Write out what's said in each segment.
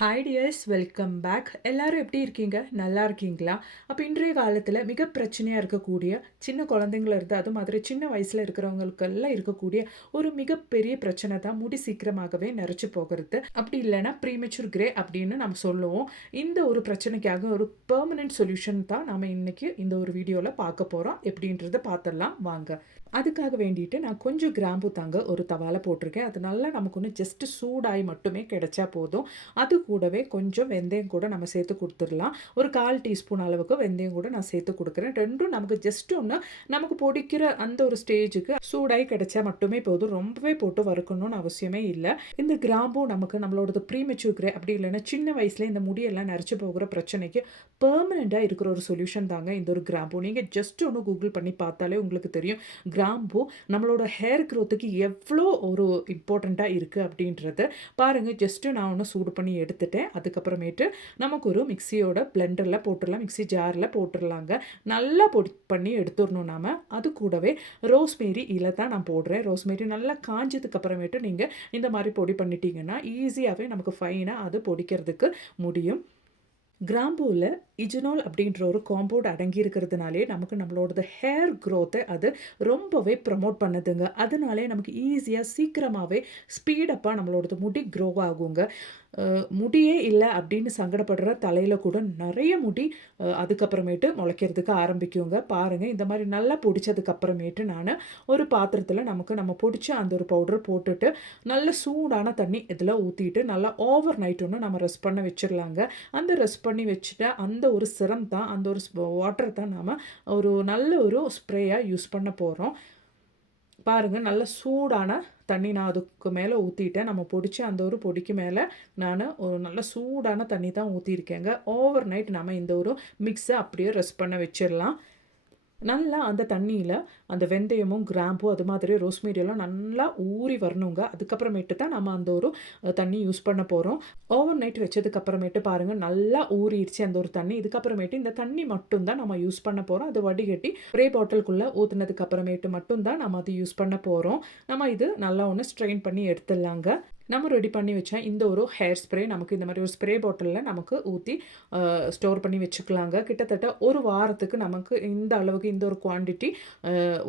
Hi tears welcome back எல்லாரும் எப்படி இருக்கீங்க? நல்லா இருக்கீங்களா? அப்போ இன்றைய காலத்தில் மிக பிரச்சனையாக இருக்கக்கூடிய சின்ன குழந்தைங்கள இருந்து அது மாதிரி சின்ன வயசில் இருக்கிறவங்களுக்கெல்லாம் இருக்கக்கூடிய ஒரு மிகப்பெரிய பிரச்சனை தான் முடி சீக்கிரமாகவே நரைச்சு போகிறது. அப்படி இல்லைன்னா ப்ரீமெச்சூர் கிரே அப்படின்னு நம்ம சொல்லுவோம். இந்த ஒரு பிரச்சனைக்காக ஒரு பெர்மனன்ட் சொல்யூஷன் தான் நம்ம இன்றைக்கி இந்த ஒரு வீடியோவில் பார்க்க போகிறோம் எப்படின்றத பார்த்துடலாம். வாங்க. அதுக்காக வேண்டிட்டு நான் கொஞ்சம் கிராம்பு தாங்க ஒரு தவாலை போட்டிருக்கேன். அது நல்லா நமக்கு ஒன்று ஜஸ்ட் சூடாகி மட்டுமே கிடைச்சா போதும். அது கூடவே கொஞ்சம் வெந்தயம் கூட நம்ம சேர்த்து கொடுத்துடலாம். ஒரு கால் டீஸ்பூன் அளவுக்கு வெந்தயம் கூட நான் சேர்த்து கொடுக்குறேன். ரெண்டும் நமக்கு ஜஸ்ட் ஒன்று நமக்கு பொடிக்கிற அந்த ஒரு ஸ்டேஜுக்கு சூடாகி கிடைச்சா மட்டுமே போதும். ரொம்பவே போட்டு வறுக்கணும்னு அவசியமே இல்லை. இந்த கிராம்பும் நமக்கு நம்மளோடது ப்ரீமெச்சூர் அப்படி இல்லைன்னா சின்ன வயசுல இந்த முடியெல்லாம் நரைச்சி போகிற பிரச்சனைக்கு பெர்மனெண்ட்டாக இருக்கிற ஒரு சொல்யூஷன் தாங்க இந்த ஒரு கிராம்பு. நீங்கள் ஜஸ்ட் ஒன்று கூகுள் பண்ணி பார்த்தாலே உங்களுக்கு தெரியும். கிராம்பு நம்மளோட ஹேர் க்ரோத்துக்கு எவ்வளோ ஒரு இம்பார்ட்டண்ட்டாக இருக்குது அப்படின்றது. பாருங்கள் ஜஸ்ட்டு நான் ஒன்று சூடு பண்ணி எடுத்து எடுத்துட்டேன். அதுக்கப்புறமேட்டு நமக்கு ஒரு மிக்சியோட பிளெண்டரில் போட்டுடலாம். மிக்சி ஜாரில் போட்டுடலாங்க. நல்லா பொடி பண்ணி எடுத்துடணும் நாம். அது கூடவே ரோஸ்மேரி இலை தான் நான் போடுறேன். ரோஸ்மேரி நல்லா காஞ்சதுக்கு அப்புறமேட்டு நீங்கள் இந்த மாதிரி பொடி பண்ணிட்டீங்கன்னா ஈஸியாகவே நமக்கு ஃபைனாக அது பொடிக்கிறதுக்கு முடியும். கிராம்பூவில் இஜினால் அப்படின்ற ஒரு காம்பவுண்ட் அடங்கி இருக்கிறதுனாலே நமக்கு நம்மளோடது ஹேர் க்ரோத்தை அது ரொம்பவே ப்ரமோட் பண்ணுதுங்க. அதனாலே நமக்கு ஈஸியாக சீக்கிரமாகவே ஸ்பீடப்பாக நம்மளோடது முடி க்ரோ ஆகுங்க. முடியே இல்லை அப்படின்னு சங்கடப்படுற தலையில் கூட நிறைய முடி அதுக்கப்புறமேட்டு முளைக்கிறதுக்கு ஆரம்பிக்குங்க. பாருங்கள் இந்த மாதிரி நல்லா பிடிச்சதுக்கப்புறமேட்டு நான் ஒரு பாத்திரத்தில் நமக்கு நம்ம பொடிச்ச அந்த ஒரு பவுடர் போட்டுட்டு நல்ல சூடான தண்ணி இதில் ஊற்றிட்டு நல்லா ஓவர் நைட் ஒன்று நம்ம ரெஸ்ட் பண்ண வச்சிடலாங்க அந்த ரெஸ்ட் பண்ணி வச்சுட்டு அந்த ஒரு சிரம் தான் அந்த ஒரு வாட்டர் தான் நாம் ஒரு நல்ல ஒரு ஸ்ப்ரேயாக யூஸ் பண்ண போகிறோம் பாருங்கள் நல்ல சூடான தண்ணி நான் அதுக்கு மேலே ஊற்றிட்டேன் நம்ம பொடிச்சு அந்த ஒரு பொடிக்கு மேலே நான் ஒரு நல்ல சூடான தண்ணி தான் ஊற்றிருக்கேங்க ஓவர் நைட் நம்ம இந்த ஒரு மிக்ஸை அப்படியே ரெஸ்ட் பண்ண வச்சிடலாம். நல்லா அந்த தண்ணியில் அந்த வெந்தயமும் கிராம்பும் அது மாதிரி ரோஸ்மேரியெல்லாம் நல்லா ஊறி வரணுங்க. அதுக்கப்புறமேட்டு தான் நம்ம அந்த ஒரு தண்ணி யூஸ் பண்ண போகிறோம் ஓவர் நைட் வச்சதுக்கப்புறமேட்டு பாருங்கள் நல்லா ஊறிடுச்சு அந்த ஒரு தண்ணி. இதுக்கப்புறமேட்டு இந்த தண்ணி மட்டும்தான் நம்ம யூஸ் பண்ண போகிறோம் அது வடிகட்டி ஸ்ப்ரே பாட்டிலுக்குள்ளே ஊற்றினதுக்கப்புறமேட்டு மட்டும்தான் நம்ம அது யூஸ் பண்ண போகிறோம் நம்ம இது நல்லா ஒன்று ஸ்ட்ரெயின் பண்ணி எடுத்துடலாங்க. நம்ம ரெடி பண்ணி வச்ச இந்த ஒரு ஹேர் ஸ்ப்ரே நமக்கு இந்த மாதிரி ஒரு ஸ்ப்ரே பாட்டிலில் நமக்கு ஊற்றி ஸ்டோர் பண்ணி வச்சுக்கலாங்க. கிட்டத்தட்ட ஒரு வாரத்துக்கு நமக்கு இந்த அளவுக்கு இந்த ஒரு குவான்டிட்டி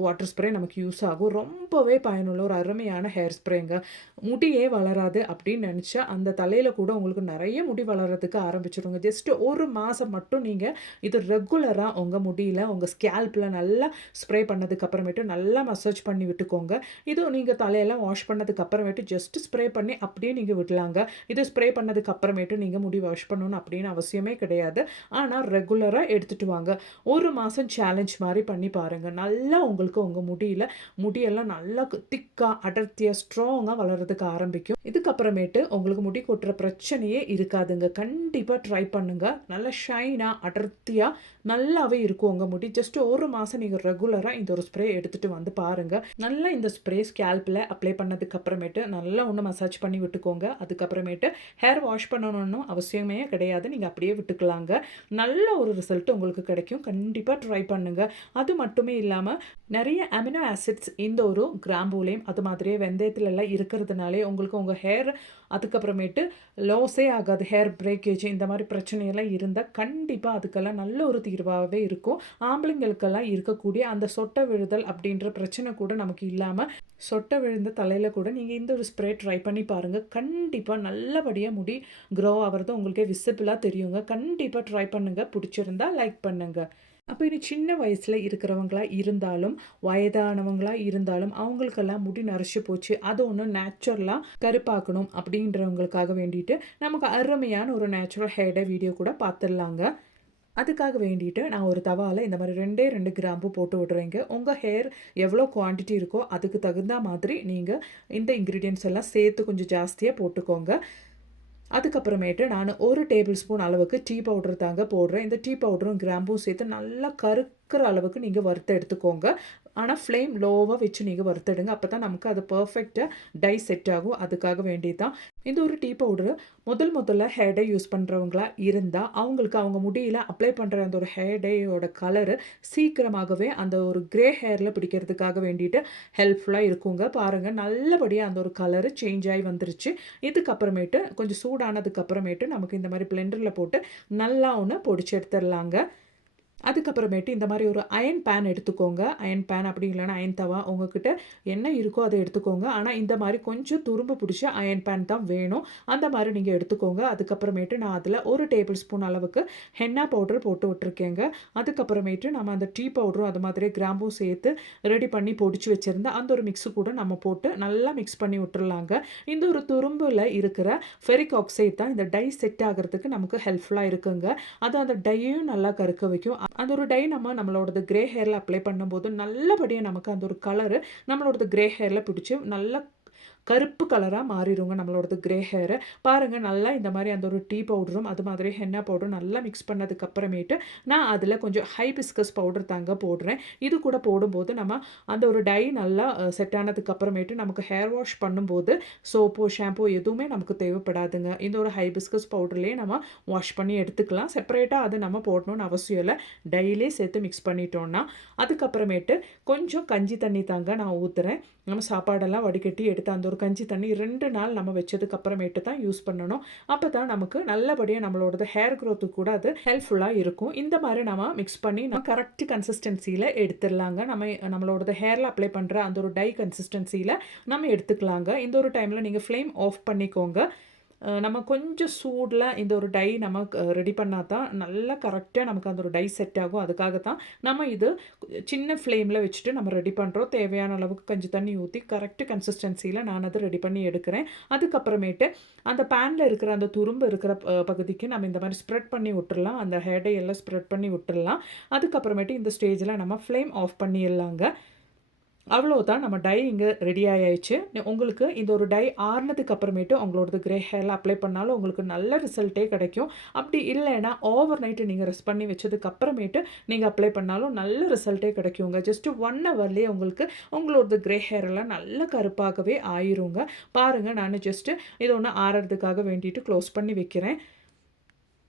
வாட்டர் ஸ்ப்ரே நமக்கு யூஸ் ஆகும். ரொம்பவே பயனுள்ள ஒரு அருமையான ஹேர் ஸ்ப்ரேங்க முடியே வளராது அப்படின்னு நினச்சா அந்த தலையில் கூட உங்களுக்கு நிறைய முடி வளர்கிறதுக்கு ஆரம்பிச்சிடுங்க ஜஸ்ட் ஒரு மாதம் மட்டும் நீங்கள் இது ரெகுலராக உங்கள் முடியில் உங்கள் ஸ்கேல்பில் நல்லா ஸ்ப்ரே பண்ணதுக்கு அப்புறமேட்டு நல்லா மசாஜ் பண்ணி விட்டுக்கோங்க. இது நீங்கள் தலையெல்லாம் வாஷ் பண்ணதுக்கு அப்புறமேட்டு ஜஸ்ட் ஸ்ப்ரே பண்ணி அப்படியே நீங்கள் விடலாங்க. இது ஸ்ப்ரே பண்ணதுக்கு அப்புறமேட்டு நீங்கள் முடி வாஷ் பண்ணணும் அப்படின்னு அவசியமே கிடையாது. ஆனால் ரெகுலராக எடுத்துட்டு வாங்க. ஒரு மாதம் சேலஞ்ச் மாதிரி பண்ணி பாருங்கள் நல்லா உங்களுக்கு உங்கள் முடியில் முடியெல்லாம் நல்லா திக்காக அடர்த்தியாக ஸ்ட்ராங்காக வளர்கிறதுக்கு ஆரம்பிக்கும். இதுக்கப்புறமேட்டு உங்களுக்கு முடி கொட்டுற பிரச்சனையே இருக்காதுங்க. கண்டிப்பாக ட்ரை பண்ணுங்க. நல்லா ஷைனாக அடர்த்தியாக நல்லாவே இருக்கும் உங்கள் முடி. ஜஸ்ட் ஒரு மாதம் நீங்கள் ரெகுலராக இந்த ஒரு ஸ்ப்ரே எடுத்துகிட்டு வந்து பாருங்கள் நல்லா இந்த ஸ்ப்ரே ஸ்கேல்பில் அப்ளை பண்ணதுக்கு அப்புறமேட்டு நல்லா ஒன்று மசாஜ் பண்ணி விட்டுக்கோங்க. அதுக்கப்புறமேட்டு ஹேர் வாஷ் பண்ணணும்னு அவசியமே கிடையாது. நீங்கள் அப்படியே விட்டுக்கலாங்க. நல்ல ஒரு ரிசல்ட் உங்களுக்கு கிடைக்கும். கண்டிப்பாக ட்ரை பண்ணுங்கள் அது மட்டுமே இல்லாமல் நிறைய அமினோ ஆசிட்ஸ் இந்த ஒரு கிராம்பூலையும் அது மாதிரியே வெந்தயத்தில் எல்லாம் இருக்கிறதுனாலே உங்களுக்கு உங்கள் ஹேர் அதுக்கப்புறமேட்டு லாஸே ஆகாது. ஹேர் பிரேக்கேஜ் இந்த மாதிரி பிரச்சனையெல்லாம் இருந்தால் கண்டிப்பாக அதுக்கெல்லாம் நல்ல ஒரு தீர்வாகவே இருக்கும். ஆம்பளைங்களுக்கெல்லாம் இருக்கக்கூடிய அந்த சொட்டை விழுதல் அப்படின்ற பிரச்சனை கூட நமக்கு இல்லாமல் சொட்டை விழுந்த தலையில் கூட நீங்கள் இந்த ஒரு ஸ்ப்ரே ட்ரை பண்ணி பாருங்கள் கண்டிப்பாக நல்லபடியாக முடி க்ரோ ஆகிறது உங்களுக்கே விசிபிளாக தெரியுங்க. கண்டிப்பாக ட்ரை பண்ணுங்கள் பிடிச்சிருந்தா லைக் பண்ணுங்கள் அப்போ இனி சின்ன வயசில் இருக்கிறவங்களா இருந்தாலும் வயதானவங்களா இருந்தாலும் அவங்களுக்கெல்லாம் முடி நரைச்சி போச்சு. அது ஒன்று நேச்சுரலாக கருப்பாக்கணும் அப்படின்றவங்களுக்காக வேண்டிட்டு நமக்கு அருமையான ஒரு நேச்சுரல் ஹேர்டை வீடியோ கூட பார்த்துடலாங்க அதுக்காக வேண்டிட்டு நான் ஒரு தவாவில் இந்த மாதிரி ரெண்டே ரெண்டு கிராம்பு போட்டு விட்றேங்க. உங்கள் ஹேர் எவ்வளோ குவான்டிட்டி இருக்கோ அதுக்கு தகுந்த மாதிரி நீங்கள் இந்த இன்க்ரீடியன்ட்ஸ் எல்லாம் சேர்த்து கொஞ்சம் ஜாஸ்தியாக போட்டுக்கோங்க. அதுக்கப்புறமேட்டு நான் ஒரு டேபிள் ஸ்பூன் அளவுக்கு டீ பவுடர் தாங்க போடுறேன். இந்த டீ பவுடரும் கிராம்பும் சேர்த்து நல்லா கருக்கிற அளவுக்கு நீங்கள் வறுத்து எடுத்துக்கோங்க. ஆனால் ஃப்ளேம் லோவாக வச்சு நீங்க வறுத்தெடுங்க. அப்பதான் நமக்கு அது பர்ஃபெக்டாக டை செட் ஆகும். அதுக்காக வேண்டி தான். இந்த ஒரு டீ பவுடரு முதல் முதல்ல ஹேர் யூஸ் பண்ணுறவங்களா இருந்தால் அவங்களுக்கு அவங்க முடியல அப்ளை பண்ணுற அந்த ஒரு ஹேர் டையோட கலரு சீக்கிரமாகவே அந்த ஒரு கிரே ஹேரில் பிடிக்கிறதுக்காக வேண்டிட்டு ஹெல்ப்ஃபுல்லாக இருக்குங்க. பாருங்கள் நல்லபடியாக அந்த ஒரு கலரு சேஞ்ச் ஆகி வந்துருச்சு. இதுக்கப்புறமேட்டு கொஞ்சம் சூடானதுக்கப்புறமேட்டு நமக்கு இந்த மாதிரி பிளெண்டரில் போட்டு நல்லா ஒன்று பொடிச்சு எடுத்துடலாங்க அதுக்கப்புறமேட்டு இந்த மாதிரி ஒரு அயர்ன் பேன் எடுத்துக்கோங்க. அயர்ன் பேன் அப்படி இல்லைன்னா அயன் தவா உங்ககிட்ட என்ன இருக்கோ அதை எடுத்துக்கோங்க. ஆனால் இந்த மாதிரி கொஞ்சம் துரும்பு பிடிச்ச அயர்ன் பேன் தான் வேணும். அந்த மாதிரி நீங்கள் எடுத்துக்கோங்க. அதுக்கப்புறமேட்டு நான் அதில் ஒரு டேபிள் ஸ்பூன் அளவுக்கு ஹென்னா பவுடர் போட்டு விட்டுருக்கேங்க. அதுக்கப்புறமேட்டு நம்ம அந்த டீ பவுடரும் அது மாதிரி கிராம்பும் சேர்த்து ரெடி பண்ணி பொடிச்சு வச்சிருந்த அந்த ஒரு மிக்ஸு கூட நம்ம போட்டு நல்லா மிக்ஸ் பண்ணி விட்டுறலாங்க. இந்த ஒரு துரும்பில் இருக்கிற ஃபெரிக் ஆக்சைட் தான் இந்த டை செட் ஆகிறதுக்கு நமக்கு ஹெல்ப்ஃபுல்லாக இருக்குங்க. அது அந்த டையையும் நல்லா கருக்க வைக்கும். அந்த ஒரு டை நம்ம நம்மளோடது கிரே ஹேரில் அப்ளை பண்ணும்போது நல்லபடியாக நமக்கு அந்த ஒரு கலரு நம்மளோடது கிரே ஹேரில் பிடிச்சி நல்லா கருப்பு கலராக மாறிடுங்க நம்மளோடது கிரே ஹேரு. பாருங்கள் நல்லா இந்த மாதிரி அந்த ஒரு டீ பவுடரும், அது மாதிரி ஹென்னா பவுடரும் நல்லா மிக்ஸ் பண்ணதுக்கு அப்புறமேட்டு, நான் அதில் கொஞ்சம் ஹை பிஸ்கஸ் பவுடர் தாங்க போடுறேன். இது கூட போடும்போது நம்ம அந்த ஒரு டை நல்லா செட் ஆனதுக்கு அப்புறமேட்டு நமக்கு ஹேர் வாஷ் பண்ணும்போது சோப்போ, ஷாம்போ எதுவுமே நமக்கு தேவைப்படாதுங்க. இந்த ஒரு ஹை பிஸ்கஸ் பவுடர்லேயே நம்ம வாஷ் பண்ணி எடுத்துக்கலாம். செப்பரேட்டாக அது நம்ம போடணும்னு அவசியம் இல்லை டைலயே சேர்த்து மிக்ஸ் பண்ணிட்டோம்னா, அதுக்கப்புறமேட்டு கொஞ்சம் கஞ்சி தண்ணி தாங்க நான் ஊற்றுறேன் நம்ம சாப்பாடெல்லாம் வடிகட்டி எடுத்து அந்த ஒரு கஞ்சி தண்ணி ரெண்டு நாள் நம்ம வச்சதுக்கு அப்புறமேட்டு தான் யூஸ் பண்ணணும். அப்போ தான் நமக்கு நல்லபடியாக நம்மளோடது ஹேர் க்ரோத்து கூட அது ஹெல்ப்ஃபுல்லாக இருக்கும். இந்த மாதிரி நம்ம மிக்ஸ் பண்ணி நம்ம கரெக்ட் கன்சிஸ்டன்சியில் எடுத்துடலாங்க நம்ம நம்மளோடது ஹேரில் அப்ளை பண்ணுற அந்த ஒரு டை கன்சிஸ்டன்சியில் நம்ம எடுத்துக்கலாங்க. இந்த ஒரு டைமில் நீங்கள் ஃப்ளேம் ஆஃப் பண்ணிக்கோங்க. நம்ம கொஞ்சம் சூடில் இந்த ஒரு டை நம்ம க ரெடி பண்ணால் தான் நல்லா கரெக்டாக நமக்கு அந்த ஒரு டை செட் ஆகும். அதுக்காக தான் நம்ம இது சின்ன ஃப்ளேமில் வச்சுட்டு நம்ம ரெடி பண்ணுறோம் தேவையான அளவுக்கு கஞ்சி தண்ணி ஊற்றி கரெக்ட் கன்சிஸ்டன்சியில் நான் அதை ரெடி பண்ணி எடுக்கிறேன். அதுக்கப்புறமேட்டு அந்த பேனில் இருக்கிற அந்த துரும்பு இருக்கிற ப பகுதிக்கு நம்ம இந்த மாதிரி ஸ்ப்ரெட் பண்ணி விட்டுடலாம் அந்த ஹேர் எல்லாம் ஸ்ப்ரெட் பண்ணி விட்டுடலாம் அதுக்கப்புறமேட்டு இந்த ஸ்டேஜில் நம்ம ஃப்ளேம் ஆஃப் பண்ணிடலாங்க அவ்வளோதான் நம்ம டை இங்கே ரெடி ஆகிடுச்சு உங்களுக்கு இந்த ஒரு டை ஆறுனதுக்கு அப்புறமேட்டு உங்களோடது கிரே ஹேரில் அப்ளை பண்ணாலும் உங்களுக்கு நல்ல ரிசல்ட்டே கிடைக்கும். அப்படி இல்லைன்னா ஓவர் நைட்டு நீங்கள் ரெஸ்ட் பண்ணி வச்சதுக்கு அப்புறமேட்டு நீங்கள் அப்ளை பண்ணாலும் நல்ல ரிசல்ட்டே கிடைக்குங்க. ஜஸ்ட் ஒன் ஹவர்லேயே உங்களுக்கு உங்களோடது கிரே ஹேர் எல்லாம் கருப்பாகவே ஆயிருங்க. பாருங்கள் நான் ஜஸ்ட்டு இது ஒன்று ஆறுறதுக்காக வேண்டிட்டு க்ளோஸ் பண்ணி வைக்கிறேன்.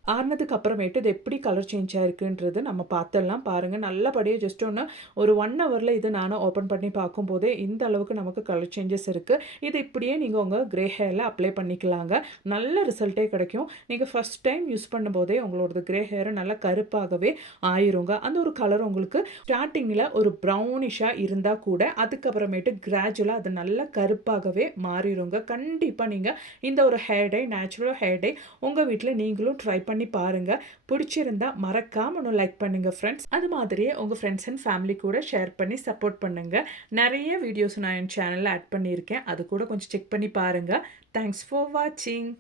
ஆறுனதுக்கு அப்புறமேட்டு இது எப்படி கலர் சேஞ்ச் ஆயிருக்குன்றது நம்ம பார்த்துடலாம். பாருங்க நல்லபடியாக ஜஸ்ட் ஒன்று ஒரு ஒன் ஹவரில் இது நான் ஓப்பன் பண்ணி பார்க்கும்போதே இந்த அளவுக்கு நமக்கு கலர் சேஞ்சஸ் இருக்குது இது இப்படியே நீங்கள் உங்கள் க்ரே ஹேரில் அப்ளை பண்ணிக்கலாங்க. நல்ல ரிசல்ட்டே கிடைக்கும். நீங்கள் ஃபர்ஸ்ட் டைம் யூஸ் பண்ணும்போதே உங்களோடது க்ரே ஹேர் நல்லா கருப்பாகவே ஆயிருங்க. அந்த ஒரு கலர் உங்களுக்கு ஸ்டார்டிங்கில் ஒரு ப்ரௌனிஷாக இருந்தால் கூட அதுக்கப்புறமேட்டு கிராஜுவலாக அது நல்லா கருப்பாகவே மாறிடுங்க கண்டிப்பாக நீங்கள் இந்த ஒரு hair dye natural hair dye உங்கள் வீட்டில் நீங்களும் ட்ரை பண்ணி பண்ணி பாருங்க. பிடிச்சிருந்தா மறக்காம ஒன்று லைக் பண்ணுங்க ஃப்ரெண்ட்ஸ் அது மாதிரியே உங்க ஃப்ரெண்ட்ஸ் அண்ட் ஃபேமிலி கூட ஷேர் பண்ணி சப்போர்ட் பண்ணுங்க. நிறைய வீடியோஸ் நான் என் சேனல்ல ஆட் பண்ணியிருக்கேன். அது கூட கொஞ்சம் செக் பண்ணி பாருங்க. தேங்க்ஸ் ஃபார் வாட்சிங்.